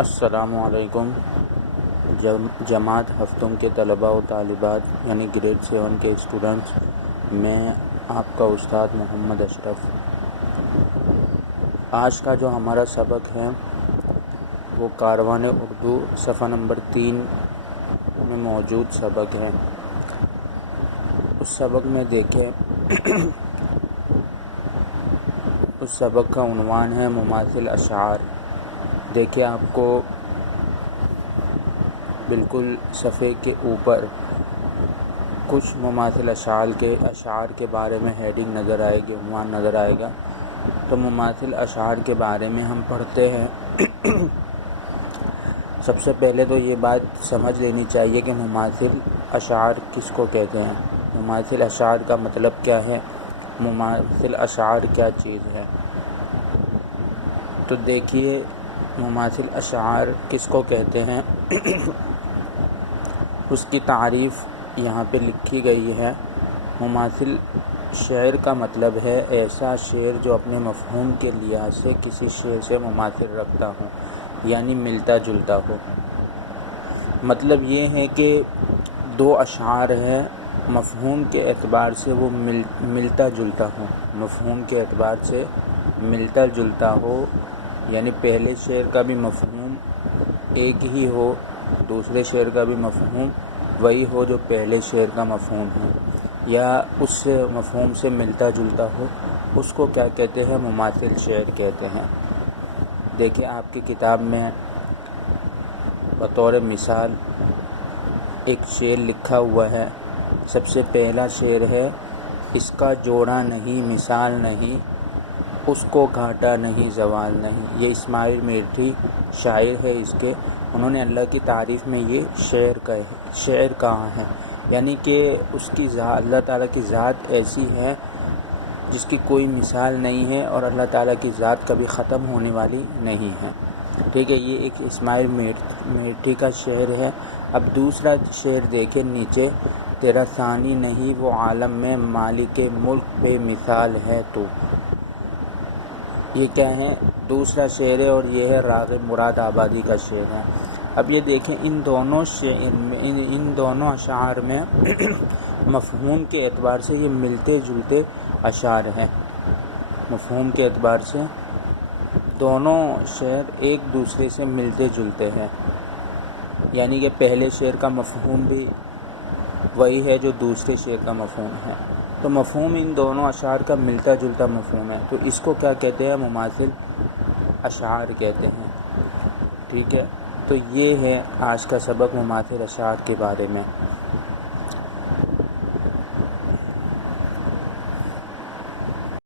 السلام علیکم جماعت ہفتوں کے طلباء و طالبات یعنی گریڈ 7 کے اسٹوڈنٹس، میں آپ کا استاد محمد اشرف۔ آج کا جو ہمارا سبق ہے وہ کاروان اردو صفحہ نمبر 3 میں موجود سبق ہے۔ اس سبق میں دیکھیں اس سبق کا عنوان ہے مماثل اشعار۔ دیکھیں آپ کو بالکل صفحے کے اوپر کچھ مماثل اشعار کے بارے میں ہیڈنگ نظر آئے گی، عنوان نظر آئے گا۔ تو مماثل اشعار کے بارے میں ہم پڑھتے ہیں۔ سب سے پہلے تو یہ بات سمجھ لینی چاہیے کہ مماثل اشعار کس کو کہتے ہیں، مماثل اشعار کا مطلب کیا ہے، مماثل اشعار کیا چیز ہے۔ تو دیکھیے مماثل اشعار کس کو کہتے ہیں، اس کی تعریف یہاں پہ لکھی گئی ہے۔ مماثل شعر کا مطلب ہے ایسا شعر جو اپنے مفہوم کے لحاظ سے کسی شعر سے مماثل رکھتا ہو، یعنی ملتا جلتا ہو۔ مطلب یہ ہے کہ دو اشعار ہیں، مفہوم کے اعتبار سے وہ ملتا جلتا ہو، مفہوم کے اعتبار سے ملتا جلتا ہو، یعنی پہلے شعر کا بھی مفہوم ایک ہی ہو، دوسرے شعر کا بھی مفہوم وہی ہو جو پہلے شعر کا مفہوم ہے، یا اس سے مفہوم سے ملتا جلتا ہو، اس کو کیا کہتے ہیں، مماثل شعر کہتے ہیں۔ دیکھیں آپ کی کتاب میں بطور مثال ایک شعر لکھا ہوا ہے۔ سب سے پہلا شعر ہے، اس کا جوڑا نہیں مثال نہیں، اس کو گھاٹا نہیں زوال نہیں۔ یہ اسماعیل میرٹھی شاعر ہے، اس کے انہوں نے اللہ کی تعریف میں یہ شعر کہا ہے، یعنی کہ اس کی ذات، اللہ تعالیٰ کی ذات ایسی ہے جس کی کوئی مثال نہیں ہے، اور اللہ تعالیٰ کی ذات کبھی ختم ہونے والی نہیں ہے۔ ٹھیک ہے، یہ ایک اسماعیل میرٹھی کا شعر ہے۔ اب دوسرا شعر دیکھیں نیچے، تیرا ثانی نہیں وہ عالم میں، مالک ملک بے مثال ہے تو۔ یہ کیا ہے، دوسرا شعر ہے، اور یہ ہے راغب مراد آبادی کا شعر ہے۔ اب یہ دیکھیں ان دونوں اشعار میں مفہوم کے اعتبار سے یہ ملتے جلتے اشعار ہیں۔ مفہوم کے اعتبار سے دونوں شعر ایک دوسرے سے ملتے جلتے ہیں، یعنی کہ پہلے شعر کا مفہوم بھی وہی ہے جو دوسرے شعر کا مفہوم ہے۔ تو مفہوم ان دونوں اشعار کا ملتا جلتا مفہوم ہے، تو اس کو کیا کہتے ہیں، مماثل اشعار کہتے ہیں۔ ٹھیک ہے، تو یہ ہے آج کا سبق مماثل اشعار کے بارے میں۔